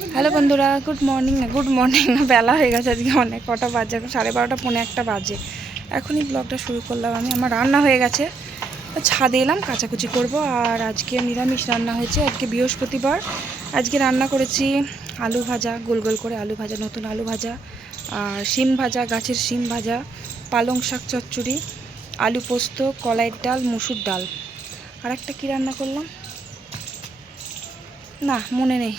Hello বন্ধুরা, good morning না, বেলা হয়ে গেছে আজকে অনেক। কটা বাজে এখন? 12:30 পৌনে একটা বাজে। এখনই ব্লগটা শুরু করলাম আমি। আমার রান্না হয়ে গেছে, ছাদে এলাম, কাচাকুচি করব। আর আজকে নিরামিষ রান্না হয়েছে, আজকে বৃহস্পতিবার। আজকে রান্না করেছি আলু ভাজা, গোল গোল করে আলু ভাজা, নতুন আলু ভাজা, আর শিম ভাজা, গাছের শিম ভাজা, পালং শাক চচ্চড়ি, আলু পোস্ত, কলাইয়ের ডাল, মুসুর ডাল। আর একটা কী রান্না করলাম না মনে নেই,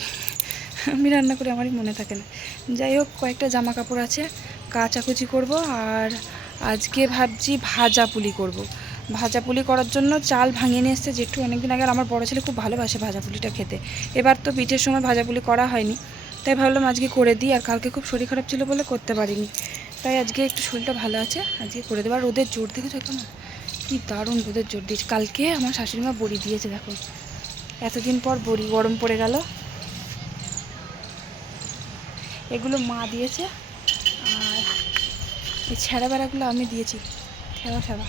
আমি রান্না করে আমারই মনে থাকে না। যাই হোক, কয়েকটা জামা কাপড় আছে, কাচাকুচি করব। আর আজকে ভাবছি ভাজা পুলি করব। ভাজা পুলি করার জন্য চাল ভাঙিয়ে নিয়ে এসছে জেঠু অনেকদিন আগে। আমার বড় ছেলে খুব ভালোবাসে ভাজা পুলিটা খেতে। এবার তো পিঠের সময় ভাজা পুলি করা হয়নি, তাই ভাবলাম আজকে করে দিই। আর কালকে খুব শরীর খারাপ ছিল বলে করতে পারিনি, তাই আজকে একটু শরীরটা ভালো আছে, আজকে করে দেবো। আর রোদের জোর দেখেছো একদম, কি দারুণ রোদের জোর দিয়েছে। কালকে আমার শাশুড়িমা বড়ি দিয়েছে, দেখো এতদিন পর বড়ি গরম পড়ে গেল। এগুলো মা দিয়েছে, আর এই ছেঁড়া বেড়াগুলো আমি দিয়েছি, ছেঁড়া ছেঁড়া।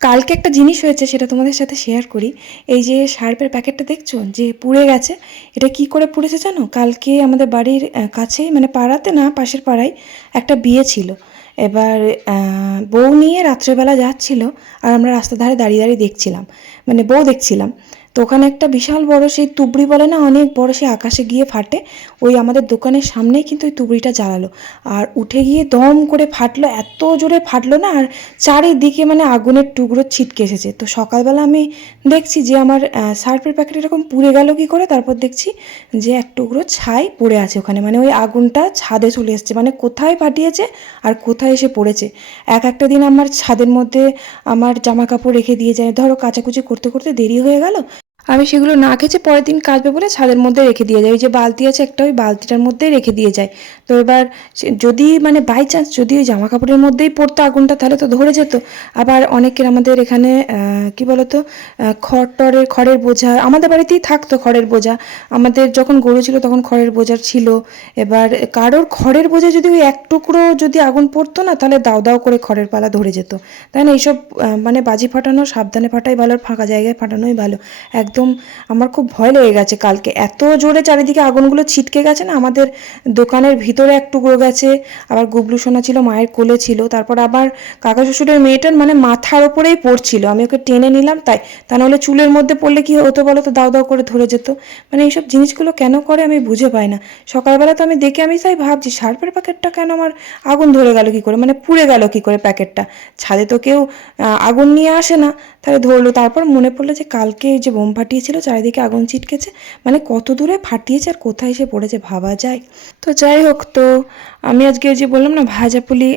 কালকে একটা জিনিস হয়েছে, সেটা তোমাদের সাথে শেয়ার করি। এই যে শার্পের প্যাকেটটা দেখছো যে পুড়ে গেছে, এটা কি করে পুড়েছে জানো? কালকে আমাদের বাড়ির কাছেই, মানে পাড়াতে না, পাশের পাড়ায় একটা বিয়ে ছিল। এবার বউ নিয়ে রাত্রেবেলা যাচ্ছিল, আর আমরা রাস্তার ধারে দাঁড়িয়ে দাঁড়িয়ে দেখছিলাম, মানে বউ দেখছিলাম। তো ওখানে একটা বিশাল বড় সেই তুবড়ি বলে না, অনেক বড়, সে আকাশে গিয়ে ফাটে। ওই আমাদের দোকানের সামনেই কিন্তু ওই তুবড়িটা জ্বালালো, আর উঠে গিয়ে দম করে ফাটলো, এত জোরে ফাটলো না, আর চারিদিকে মানে আগুনের টুকরো ছিটকে এসেছে। তো সকালবেলা আমি দেখছি যে আমার সার্ফের প্যাকেট এরকম পুড়ে গেল কী করে। তারপর দেখছি যে এক টুকরো ছাই পড়ে আছে ওখানে, মানে ওই আগুনটা ছাদে চলে এসছে, মানে কোথায় ফাটিয়েছে আর কোথায় এসে পড়েছে। একটা দিন আমার ছাদের মধ্যে আমার জামা কাপড় রেখে দিয়ে যায়, ধরো কাচাকুচি করতে করতে দেরি হয়ে গেল, আমি সেগুলো না খেয়েছে পরের দিন কাচবে বলে ছাদের মধ্যে রেখে দিয়ে যায়। ওই যে বালতি আছে একটা, ওই বালতিটার মধ্যেই রেখে দিয়ে যায়। তো এবার যদি মানে বাই চান্স যদি ওই জামা কাপড়ের মধ্যেই পড়তো আগুনটা, তাহলে তো ধরে যেত। আবার অনেকের আমাদের এখানে কি বলতো, খড়ের বোঝা আমাদের বাড়িতেই থাকতো, খড়ের বোঝা। আমাদের যখন গরু ছিল তখন খড়ের বোঝা ছিল। এবার কারোর খড়ের বোঝা যদি ওই এক টুকরো যদি আগুন পড়তো না, তাহলে দাও দাও করে খড়ের পালা ধরে যেত। তাই না? এইসব মানে বাজি ফাটানো সাবধানে ফাটাই ভালো, আর ফাঁকা জায়গায় ফাটানোই ভালো। একদম আমার খুব ভয় লেগে গেছে কালকে, এত জোরে চারিদিকে আগুনগুলো ছিটকে গেছে না। আমাদের দোকানের ভিতরে এক টুকরো গেছে, আবার গুবলু সোনা ছিল, মায়ের কোলে ছিল, তারপর আবার কাকা শ্বশুরের মেয়েটার মানে মাথার ওপরেই পড়ছিল, আমি ওকে টেনে নিলাম। তাই তা নাহলে চুলের মধ্যে পড়লে কি হতো বলো তো, দাও দাও করে ধরে যেত। মানে এইসব জিনিসগুলো কেন করে আমি বুঝে পাই না। সকালবেলা তো আমি দেখে আমি তাই ভাবছি শার্পের প্যাকেটটা কেন আমার আগুন ধরে গেল কী করে, মানে পুড়ে গেল কী করে প্যাকেটটা। ছাদে তো কেউ আগুন নিয়ে আসে না, তাহলে ধরলো। তারপর মনে পড়লো যে কালকে যে বোম ফাটিয়েছিল, চারিদিকে আগুন ছিটকেছে, মানে কত দূরে ফাটিয়েছে আর কোথায় এসে পড়েছে ভাবা যায়। তো যাই হোক, তো আমি আজকে যে বললাম না ভাজা পুলি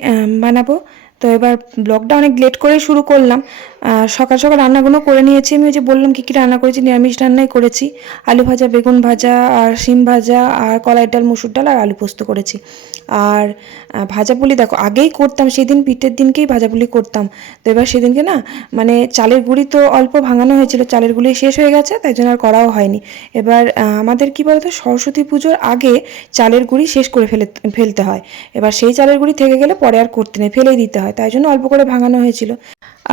বানাবো, তো এবার ব্লগটা অনেক লেট করে শুরু করলাম। সকাল সকাল রান্নাগুলো করে নিয়েছি। আমি ওই যে বললাম কী কী রান্না করেছি, নিরামিষ রান্নাই করেছি। আলু ভাজা, বেগুন ভাজা, আর শিম ভাজা, আর কলাইয়ের ডাল, মুসুর ডাল, আর আলু পোস্ত করেছি। আর ভাজা পুলি দেখো আগেই করতাম, সেদিন পিঠের দিনকেই ভাজা পুলি করতাম। তো এবার সেদিনকে না মানে চালের গুঁড়ি তো অল্প ভাঙানো হয়েছিল, চালের গুঁড়ি শেষ হয়ে গেছে, তাই জন্য আর করাও হয়নি। এবার আমাদের কি বলতো, সরস্বতী পুজোর আগে চালের গুঁড়ি শেষ করে ফেলতে হয়। এবার সেই চালের গুঁড়ি থেকে গেলে পরে আর করতে নেই, ফেলেই দিতে হয়, তাই জন্য অল্প করে ভাঙানো হয়েছিল।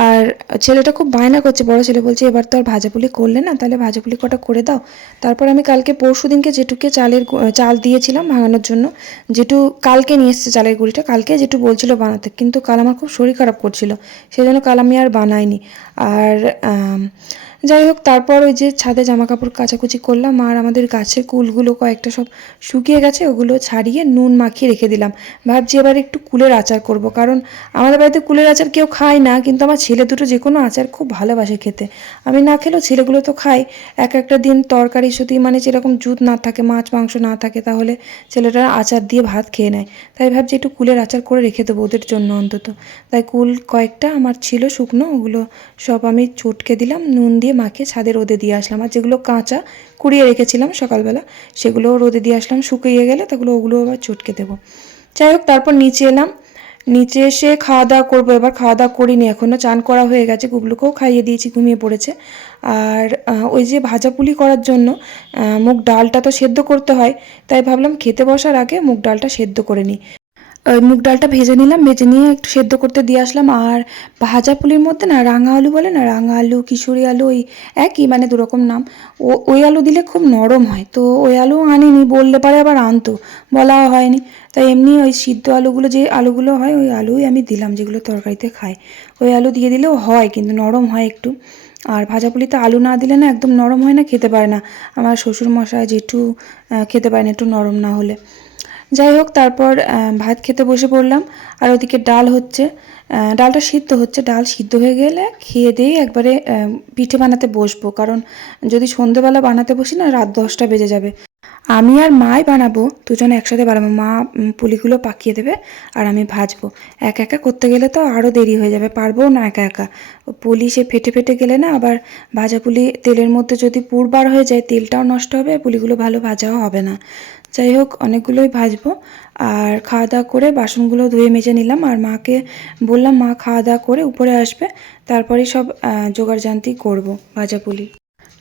আর ছেলেটা খুব বায়না করছে, বড় ছেলে বলছে এবার তো আর ভাজাপুলি করলে না, তাহলে ভাজাপুলি কটা করে দাও। তারপর আমি কালকে পরশু দিনকে যেটুকে চাল দিয়েছিলাম ভাঙানোর জন্য, যেটু কালকে নিয়ে এসছে চালের গুঁড়িটা, কালকে যেটু বলছিল বানাতে, কিন্তু কাল আমার খুব শরীর খারাপ করছিল, সেই জন্য কাল আমি আর বানাইনি। আর যাই হোক, তারপর ওই যে ছাদে জামা কাপড় কাচাকুচি করলাম, আর আমাদের গাছের কুলগুলো কয়েকটা সব শুকিয়ে গেছে, ওগুলো ছাড়িয়ে নুন মাখিয়ে রেখে দিলাম। ভাবছি এবার একটু কুলের আচার করব, কারণ আমাদের বাড়িতে কুলের আচার কেউ খায় না, কিন্তু আমার ছেলে দুটো যে কোনো আচার খুব ভালোবাসে খেতে। আমি না খেলেও ছেলেগুলো তো খায়। একটা দিন তরকারি যদি মানে যেরকম জুত না থাকে, মাছ মাংস না থাকে, তাহলে ছেলেটা আচার দিয়ে ভাত খেয়ে নেয়। তাই ভাবছি একটু কুলের আচার করে রেখে দেবো ওদের জন্য অন্তত। তাই কুল কয়েকটা আমার ছিল শুকনো, ওগুলো সব আমি চটকে দিলাম, নুন দিয়ে মাখিয়ে ছাদে রোদে দিয়ে আসলাম। আর যেগুলো কাঁচা কুড়িয়ে রেখেছিলাম সকালবেলা, সেগুলোও রোদে দিয়ে আসলাম, শুকিয়ে গেলে ওগুলো আবার চটকে দেবো। যাই হোক, তারপর নিচে এলাম, নিচে এসে খাওয়া দাওয়া করবো। এবার খাওয়া দাওয়া করিনি এখনও, চান করা হয়ে গেছে, গুগলুকেও খাইয়ে দিয়েছি, ঘুমিয়ে পড়েছে। আর ওই যে ভাজা পুলি করার জন্য মুগ ডালটা তো সেদ্ধ করতে হয়, তাই ভাবলাম খেতে বসার আগে মুগ ডালটা সেদ্ধ করে নিই। ওই মুগ ডালটা ভেজে নিলাম, ভেজে নিয়ে একটু সেদ্ধ করতে দিয়ে আসলাম। আর ভাজা পুলির মধ্যে না রাঙা আলু বলে না, রাঙা আলু কিশোরী আলু ওই একই, মানে দুরকম নাম। ওই আলু দিলে খুব নরম হয়, তো ওই আলু আনিনি, বললে পারে আবার আনতো, বলাও হয়নি। তাই এমনি ওই সিদ্ধ আলুগুলো, যে আলুগুলো হয় ওই আলুই আমি দিলাম, যেগুলো তরকারিতে খাই। ওই আলু দিয়ে দিলেও হয়, কিন্তু নরম হয় একটু। আর ভাজা পুলিতে আলু না দিলে না একদম নরম হয় না, খেতে পারে না আমার শ্বশুরমশাই জেঠু, খেতে পারে না একটু নরম না হলে। যাই হোক, তারপর ভাত খেতে বসে পড়লাম। আর ওদিকে ডাল হচ্ছে, ডালটা সিদ্ধ হচ্ছে। ডাল সিদ্ধ হয়ে গেলে খেয়ে দিয়ে একবারে পিঠে বানাতে বসবো, কারণ যদি সন্ধেবেলা বানাতে বসি না রাত 10টা বেজে যাবে। আমি আর মাই বানাবো, দুজনে একসাথে বানাবো। মা পুলিগুলো পাকিয়ে দেবে আর আমি ভাজবো। একা একা করতে গেলে তো আরও দেরি হয়ে যাবে, পারবো না একা একা। পুলি সে ফেটে ফেটে গেলে না, আবার ভাজা পুলি তেলের মধ্যে যদি পুর বার হয়ে যায়, তেলটাও নষ্ট হবে, পুলিগুলো ভালো ভাজাও হবে না। যাই হোক, অনেকগুলোই ভাজবো। আর খাওয়া দাওয়া করে বাসনগুলো ধুয়ে মেজে নিলাম। আর মাকে বললাম মা খাওয়া দাওয়া করে উপরে আসবে, তারপরেই সব জোগাড়জান্তি করবো ভাজা পুলি।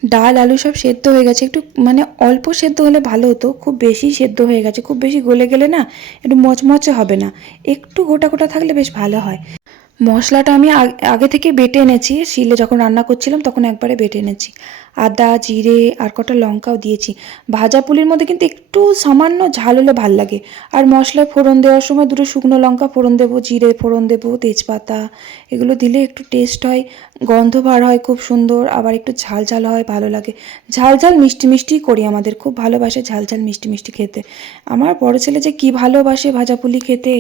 ডাল আলু সব সেদ্ধ হয়ে গেছে, একটু মানে অল্প সেদ্ধ হলে ভালো হতো, খুব বেশি সেদ্ধ হয়ে গেছে। খুব বেশি গলে গেলে না একটু মচমচে হবে না, একটু গোটা গোটা থাকলে বেশ ভালো হয়। মশলাটা আমি আগে থেকে বেটে এনেছি, শিলে যখন রান্না করছিলাম তখন একবারে বেটে এনেছি। আদা জিরে আর কটা লঙ্কাও দিয়েছি। ভাজা পুলির মধ্যে কিন্তু একটু সামান্য ঝাল হলে ভাল লাগে। আর মশলায় ফোড়ন দেওয়ার সময় 2টো শুকনো লঙ্কা ফোড়ন দেবো, জিরে ফোড়ন দেবো, তেজপাতা, এগুলো দিলে একটু টেস্ট হয়, গন্ধ বার হয় খুব সুন্দর। আবার একটু ঝাল ঝাল হয়, ভালো লাগে। ঝাল ঝাল মিষ্টি মিষ্টিই করি, আমাদের খুব ভালোবাসে ঝাল ঝাল মিষ্টি মিষ্টি খেতে। আমার বড় ছেলে যে কী ভালোবাসে ভাজা পুলি খেতে।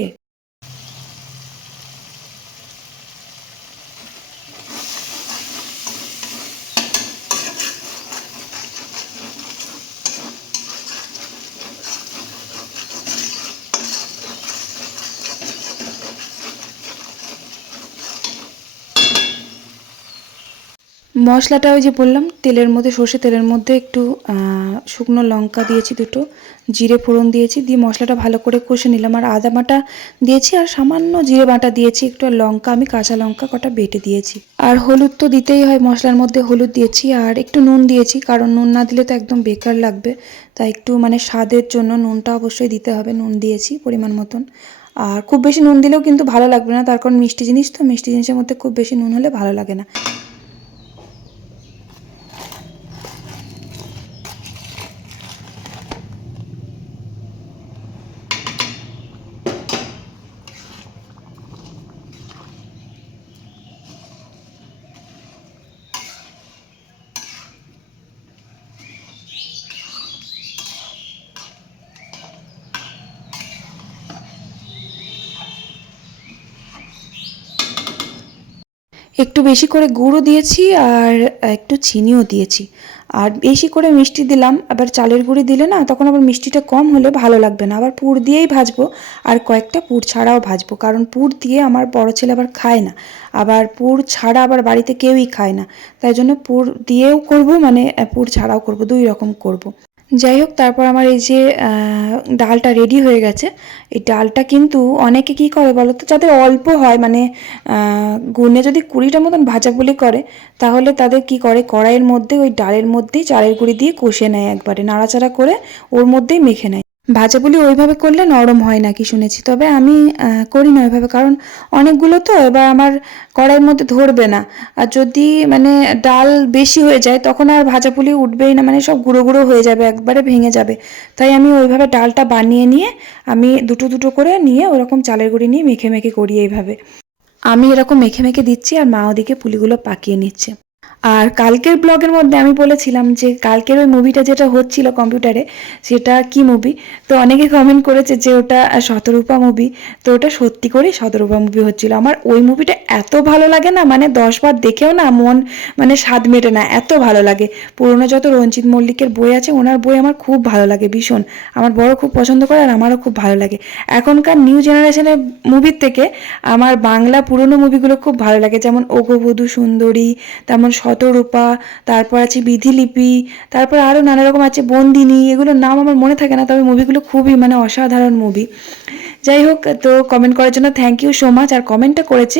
মশলাটা ওই যে বললাম, তেলের মধ্যে, সর্ষে তেলের মধ্যে একটু শুকনো লঙ্কা দিয়েছি 2টো, জিরে ফোড়ন দিয়েছি, দিয়ে মশলাটা ভালো করে কষে নিলাম। আর আদা বাটা দিয়েছি, আর সামান্য জিরে বাটা দিয়েছি একটু, আর লঙ্কা আমি কাঁচা লঙ্কা কটা বেটে দিয়েছি। আর হলুদ তো দিতেই হয়, মশলার মধ্যে হলুদ দিয়েছি। আর একটু নুন দিয়েছি, কারণ নুন না দিলে তো একদম বেকার লাগবে, তাই একটু মানে স্বাদের জন্য নুনটা অবশ্যই দিতে হবে। নুন দিয়েছি পরিমাণ মতন। আর খুব বেশি নুন দিলেও কিন্তু ভালো লাগবে না, তার কারণ মিষ্টি জিনিস তো, মিষ্টি জিনিসের মধ্যে খুব বেশি নুন হলে ভালো লাগে না। একটু বেশি করে গুঁড়ো দিয়েছি, আর একটু চিনিও দিয়েছি। আর বেশি করে মিষ্টি দিলাম, আবার চালের গুঁড়ি দিলে না তখন আবার মিষ্টিটা কম হলে ভালো লাগবে না। আবার পুর দিয়েই ভাজবো, আর কয়েকটা পুর ছাড়াও ভাজবো, কারণ পুর দিয়ে আমার বড় ছেলে আবার খায় না, আবার পুর ছাড়া আবার বাড়িতে কেউই খায় না। তাই জন্য পুর দিয়েও করব, মানে পুর ছাড়াও করব, 2 রকম করব। যাই হোক, তারপর আমার এই যে ডালটা রেডি হয়ে গেছে। এই ডালটা কিন্তু অনেকে কী করে বলো তো, যাদের অল্প হয়, মানে গুনে যদি 20টা মতন ভাজা পুলি করে, তাহলে তাদের কি করে, কড়াইয়ের মধ্যে ওই ডালের মধ্যেই চালের গুঁড়ি দিয়ে কষে নেয়, একবারে নাড়াচাড়া করে ওর মধ্যেই মেখে নেয়। ভাজা পুলি ওইভাবে করলে নরম হয় নাকি শুনেছি, তবে আমি করি না ওইভাবে, কারণ অনেকগুলো তো এবার আমার কড়াইয়ের মধ্যে ধরবে না। আর যদি মানে ডাল বেশি হয়ে যায় তখন আর ভাজা পুলি উঠবেই না, মানে সব গুঁড়ো গুঁড়ো হয়ে যাবে, একবারে ভেঙে যাবে। তাই আমি ওইভাবে ডালটা বানিয়ে নিয়ে, আমি 2টো করে নিয়ে ওরকম চালের গুঁড়ি নিয়ে মেখে মেখে করি এইভাবে। আমি এরকম মেখে মেখে দিচ্ছি, আর মা ওদিকে পুলিগুলো পাকিয়ে নিচ্ছে। আর কালকের ব্লগের মধ্যে আমি বলেছিলাম যে কালকের ওই মুভিটা যেটা হচ্ছিল কম্পিউটারে, সেটা কি মুভি। তো অনেকে কমেন্ট করেছে যে ওটা শতরূপা মুভি। তো ওটা সত্যি করেই শতরূপা মুভি হচ্ছিল। আমার ওই মুভিটা এত ভালো লাগে না, মানে 10বার দেখেও না মন মানে স্বাদ মেটে না, এত ভালো লাগে। পুরোনো যত রঞ্জিত মল্লিকের বই আছে, ওনার বই আমার খুব ভালো লাগে ভীষণ। আমার বড় খুব পছন্দ করে, আর আমারও খুব ভালো লাগে। এখনকার নিউ জেনারেশনের মুভির থেকে আমার বাংলা পুরোনো মুভিগুলো খুব ভালো লাগে, যেমন ওগো বধূ সুন্দরী, তেমন শতরূপা, তারপর আছে বিধিলিপি, তারপর আরও নানা রকম আছে, বন্দিনী, এগুলোর নাম আমার মনে থাকে না, তবে মুভিগুলো খুবই মানে অসাধারণ মুভি। যাই হোক, তো কমেন্ট করার জন্য থ্যাংক ইউ সো মাচ। আর কমেন্টটা করেছে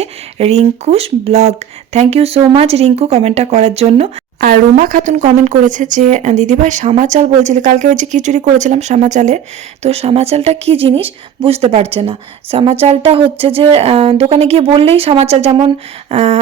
Rinku's blog. Thank you so much Rinku কমেন্টটা করার জন্য। আর রুমা খাতুন কমেন্ট করেছে যে দিদিভাই সামা চাল বলছিলে, কালকে ওই যে খিচুড়ি করেছিলাম সামা চালের, তো সামা চালটা কী জিনিস বুঝতে পারছে না। সামা চালটা হচ্ছে যে দোকানে গিয়ে বললেই সামা চাল, যেমন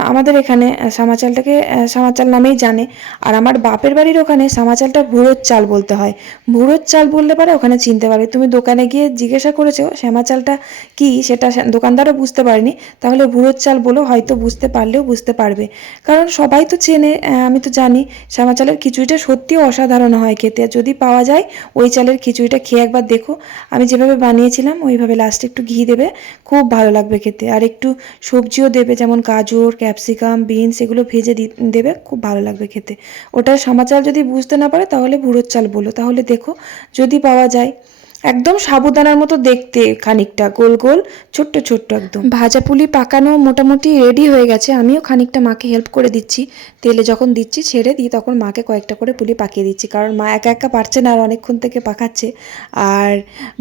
আমাদের এখানে সামা চালটাকে সামা চাল নামেই জানে, আর আমার বাপের বাড়ির ওখানে সামা চালটা ভুড়োর চাল বলতে হয়। ভুড়োর চাল বললে পারে ওখানে চিনতে পারবে। তুমি দোকানে গিয়ে জিজ্ঞাসা করেছো শ্যামা চালটা কী, সেটা দোকানদারও বুঝতে পারেনি, তাহলে ভুড়োর চাল বলো, হয়তো বুঝতে পারলেও বুঝতে পারবে, কারণ সবাই তো চেনে। আমি তো জানি শ্যামা চালের খিচুড়িটা সত্যিও অসাধারণ হয় খেতে। যদি পাওয়া যায় ওই চালের খিচুড়িটা খেয়ে একবার দেখো, আমি যেভাবে বানিয়েছিলাম ওইভাবে লাস্টে একটু ঘি দেবে, খুব ভালো লাগবে খেতে। আর একটু সবজিও দেবে, যেমন গাজর, ক্যাপসিকাম, বিনস, এগুলো ভেজে দেবে, খুব ভালো লাগবে খেতে। ওটা শ্যামা চাল যদি বুঝতে না পারে তাহলে ভুড়োর চাল বলো, তাহলে দেখো যদি পাওয়া যায়। একদম সাবুদানার মতো দেখতে, খানিকটা গোল গোল, ছোট্ট ছোট্ট একদম। ভাজা পুলি পাকানো মোটামুটি রেডি হয়ে গেছে, আমিও খানিকটা মাকে হেল্প করে দিচ্ছি। তেলে যখন দিচ্ছি ছেড়ে দিই তখন মাকে কয়েকটা করে পুলি পাকিয়ে দিচ্ছি, কারণ মা একা একা পারছে না আর অনেকক্ষণ থেকে পাকাচ্ছে। আর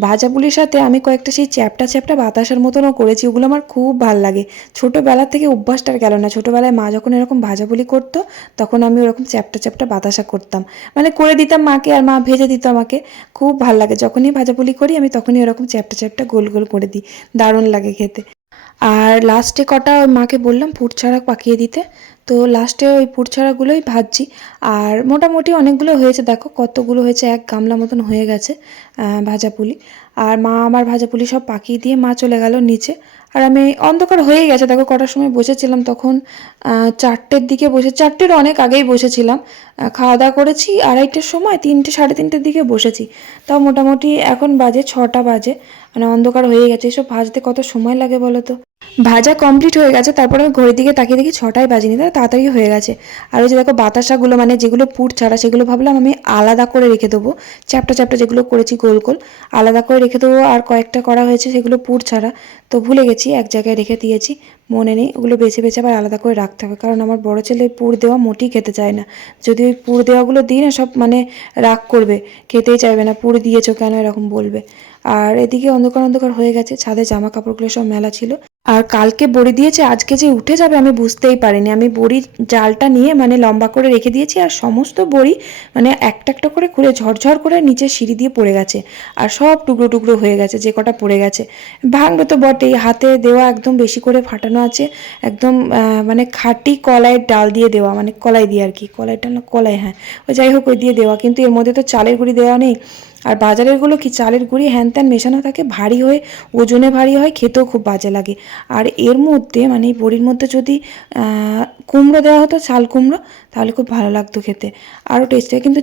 ভাজা পুলির সাথে আমি কয়েকটা সেই চ্যাপটা চ্যাপটা বাতাসার মতনও করেছি, ওগুলো আমার খুব ভাল লাগে। ছোটোবেলা থেকে অভ্যাসটা গেল না। ছোটোবেলায় মা যখন এরকম ভাজা পুলি করতো তখন আমি ওরকম চ্যাপটা চ্যাপটা বাতাসা করতাম, মানে করে দিতাম মাকে, আর মা ভেজে দিত আমাকে। খুব ভাল লাগে, যখনই ভাজাপুলি করি আমি তখনই এরকম চ্যাপটা চ্যাপটা গোল গোল করে দিই, দারুণ লাগে খেতে। আর লাস্টে কটা ওই মাকে বললাম পুর ছাড়া পাকিয়ে দিতে, তো লাস্টে ওই পুর ছাড়াগুলোই ভাজছি। আর মোটামুটি অনেকগুলো হয়েছে, দেখো কতগুলো হয়েছে, এক গামলা মতন হয়ে গেছে ভাজাপুলি। আর মা আমার ভাজাপুলি সব পাকিয়ে দিয়ে মা চলে গেল নিচে। আর আমি, অন্ধকার হয়ে গেছে, দেখো কটার সময় বসেছিলাম তখন, 4টের দিকে বসে, 4টের অনেক আগেই বসেছিলাম। খাওয়া দাওয়া করেছি 2:30টার সময়, 3টে 3:30টার দিকে বসেছি। তাও মোটামুটি এখন বাজে 6টা বাজে, মানে অন্ধকার হয়ে গেছে। এসব ভাজতে কত সময় লাগে বলো তো। ভাজা কমপ্লিট হয়ে গেছে, তারপরে আমি ঘড়ির দিকে তাকিয়ে দেখি 6টাই বাজেনি, তাড়াতাড়ি হয়ে গেছে। আর ওই যে দেখো বাতাসাগুলো, মানে যেগুলো পুর ছাড়া, সেগুলো ভাবলাম আমি আলাদা করে রেখে দেবো। চ্যাপটা চ্যাপটা যেগুলো করেছি গোল গোল, আলাদা করে রেখে দেবো। আর কয়েকটা করা হয়েছে সেগুলো পুর ছাড়া, তো ভুলে গেছি, এক জায়গায় রেখে দিয়েছি, মনে নেই। ওগুলো বেছে বেছে আবার আলাদা করে রাখতে হবে, কারণ আমার বড় ছেলে পুর দেওয়া মোটেই খেতে চায় না। যদি ওই পুর দেওয়াগুলো দিই না, সব মানে রাগ করবে, খেতেই চাইবে না, পুর দিয়েছো কেন এরকম বলবে। আর এদিকে অন্ধকার অন্ধকার হয়ে গেছে, ছাদে জামা কাপড়গুলো সব মেলা ছিল। আর কালকে বড়ি দিয়েছে, আজকে যে উঠে যাবে আমি বুঝতেই পারিনি। আমি বড়ির জালটা নিয়ে মানে লম্বা করে রেখে দিয়েছি, আর সমস্ত বড়ি মানে একটা একটা করে খুলে ঝরঝর করে নিচে সিঁড়ি দিয়ে পড়ে গেছে, আর সব টুকরো টুকরো হয়ে গেছে, যে কটা পড়ে গেছে। ভাঙবে তো বটেই, হাতে দেওয়া একদম বেশি করে ফাটানো আছে, একদম মানে খাঁটি কলাইয়ের ডাল দিয়ে দেওয়া, মানে কলাই দিয়ে আর কি, কলাইয়ের ডাল না কলাই, হ্যাঁ ওই যাই হোক ওই দিয়ে দেওয়া, কিন্তু এর মধ্যে তো চালের গুঁড়ি দেওয়া নেই। আর বাজারেরগুলো কি চালের গুঁড়ি হ্যান ত্যান মেশানো থাকে, ভারী হয়ে, ওজনে ভারী হয়, খেতেও খুব বাজে লাগে। আর এর মধ্যে মানে এই বড়ির মধ্যে যদি কুমড়ো দেওয়া হতো, চাল কুমড়ো, তাহলে খুব ভালো লাগতো খেতে, আরও টেস্টি হয়। কিন্তু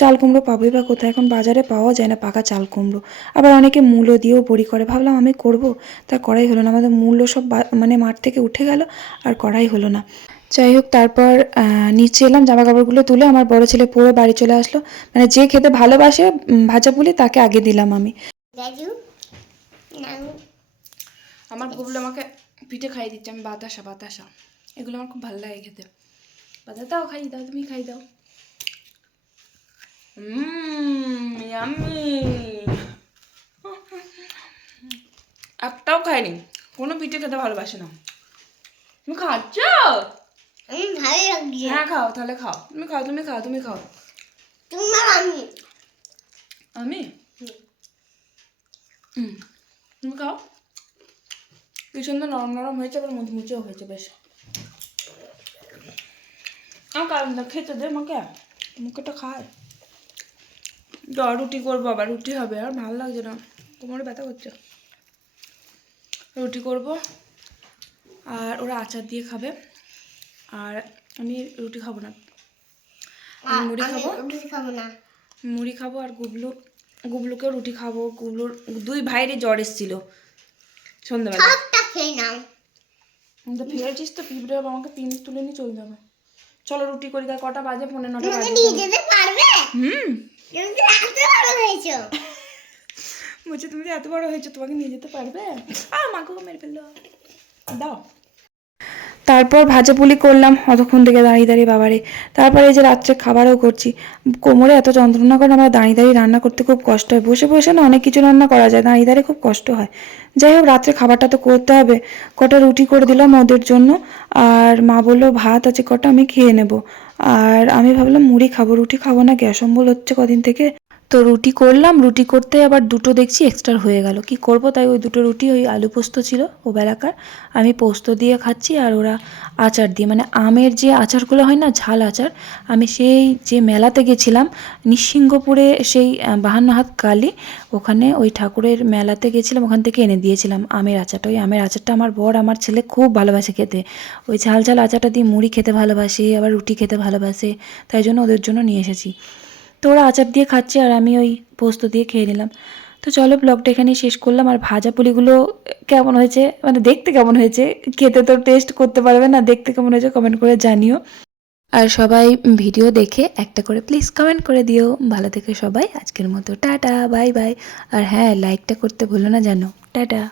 চাল কুমড়ো পাবোই বা কোথায়, এখন বাজারে পাওয়া যায় না পাকা চাল কুমড়ো। আবার অনেকে মূলো দিয়েও বড়ি করে, ভাবলাম আমি করব, তা করাই হলো না। আমাদের মূল্য সব মানে মাঠ থেকে উঠে গেল, আর করাই হলো না। যাই হোক, তারপর নিচে এলাম, জামা কাপড়গুলো তুলে আমার বড় ছেলে পরে বাড়ি চলে আসলো। মানে যে খেতে ভালোবাসে ভাজা পুলি তাকে আগে দিলাম আমি। আমার গুবলু আমাকে পিঠে খাইয়ে দিচ্ছে, আমি বাতাসা বাতাসা, এগুলো আমার খুব ভালো লাগে খেতে। বাতাসা দাও, খাইয়ে দাও, তুমি খাই দাও। ইয়াম্মি। একটাও খাইনি, কোনো পিঠে খেতে ভালোবাসে না। তুমি খাচ্ছ? হ্যাঁ খাও, তাহলে খাও, তুমি খাও, তুমি খাও, তুমি খাও। আমি তুমি খাও। কি সুন্দর নরম নরম হয়েছে, আবার মুচমুচেও হয়েছে বেশ। আমার খেতে দে আমাকে, মুখেটা খায়। রুটি করবো, আবার রুটি হবে, আর ভালো লাগছে না, কোমরে ব্যথা করছে। রুটি করব, আর ওরা আচার দিয়ে খাবে, আর আমি রুটি খাবো না, আমি মুড়ি খাবো। মুড়ি খাবো, আর গুবলুকেও রুটি খাবো। গুবলুর 2 ভাইয়েরই জ্বর এসেছিল সন্ধ্যাবেলা। ফিরেছিস তো, পিঁপড়ে আমাকে পিন তুলে নিয়ে চলতে হবে। চলো রুটি করি, কটা বাজে? 9:30 বাজে। বলছি তুমি এত বড় হয়েছো, তোমাকে নিয়ে যেতে পারবে? মাকেও মেরে ফেললো, দাও। তারপর ভাজা পুলি করলাম অতক্ষণ থেকে দাঁড়িয়ে দাঁড়িয়ে বাবারে। তারপরে এই যে রাত্রে খাবারও করছি। কোমরে এত যন্ত্রণা করে, আমার দাঁড়িয়ে দাঁড়িয়ে রান্না করতে খুব কষ্ট হয়। বসে বসে না অনেক কিছু রান্না করা যায়, দাঁড়িয়ে দাঁড়িয়ে খুব কষ্ট হয়। যাই হোক, রাত্রে খাবারটা তো করতে হবে। কটা রুটি করে দিলাম ওদের জন্য, আর মা বললো ভাত আছে কটা, আমি খেয়ে নেব। আর আমি ভাবলাম মুড়ি খাবো, রুটি খাবো না, গ্যাস অম্বল হচ্ছে কদিন থেকে। তো রুটি করলাম, রুটি করতে আবার দুটো দেখছি এক্সট্রা হয়ে গেল। কি করব, তাই ওই দুটো রুটি ওই আলু পোস্ত ছিল ও বেলাকার, আমি পোস্ত দিয়ে খাচ্ছি, আর ওরা আচার দিয়ে, মানে আমের যে আচারগুলো হয় না, ঝাল আচার, আমি সেই যে মেলাতে গেছিলাম নিঃসিংহপুরে, সেই 52 হাত কালী, ওখানে ওই ঠাকুরের মেলাতে গেছিলাম, ওখান থেকে এনে দিয়েছিলাম আমের আচারটা। ওই আমের আচারটা আমার বর আমার ছেলে খুব ভালোবাসে খেতে। ওই ঝাল ঝাল আচারটা দিয়ে মুড়ি খেতে ভালোবাসে, আবার রুটি খেতে ভালোবাসে, তাই জন্য ওদের জন্য নিয়ে এসেছি। তো ওরা আচার দিয়ে খাচ্ছে আর আমি ওই পোস্ত দিয়ে খেয়ে নিলাম। তো চলো, ব্লগটা এখানেই শেষ করলাম। আর ভাজা পুলিগুলো কেমন হয়েছে, মানে দেখতে কেমন হয়েছে, খেতে তো টেস্ট করতে পারবে না, দেখতে কেমন হয়েছে কমেন্ট করে জানিও। আর সবাই ভিডিও দেখে একটা করে প্লিজ কমেন্ট করে দিও। ভালো থেকে সবাই, আজকের মতো টাটা, বাই বাই। আর হ্যাঁ, লাইকটা করতে ভুলো না যেন। টাটা।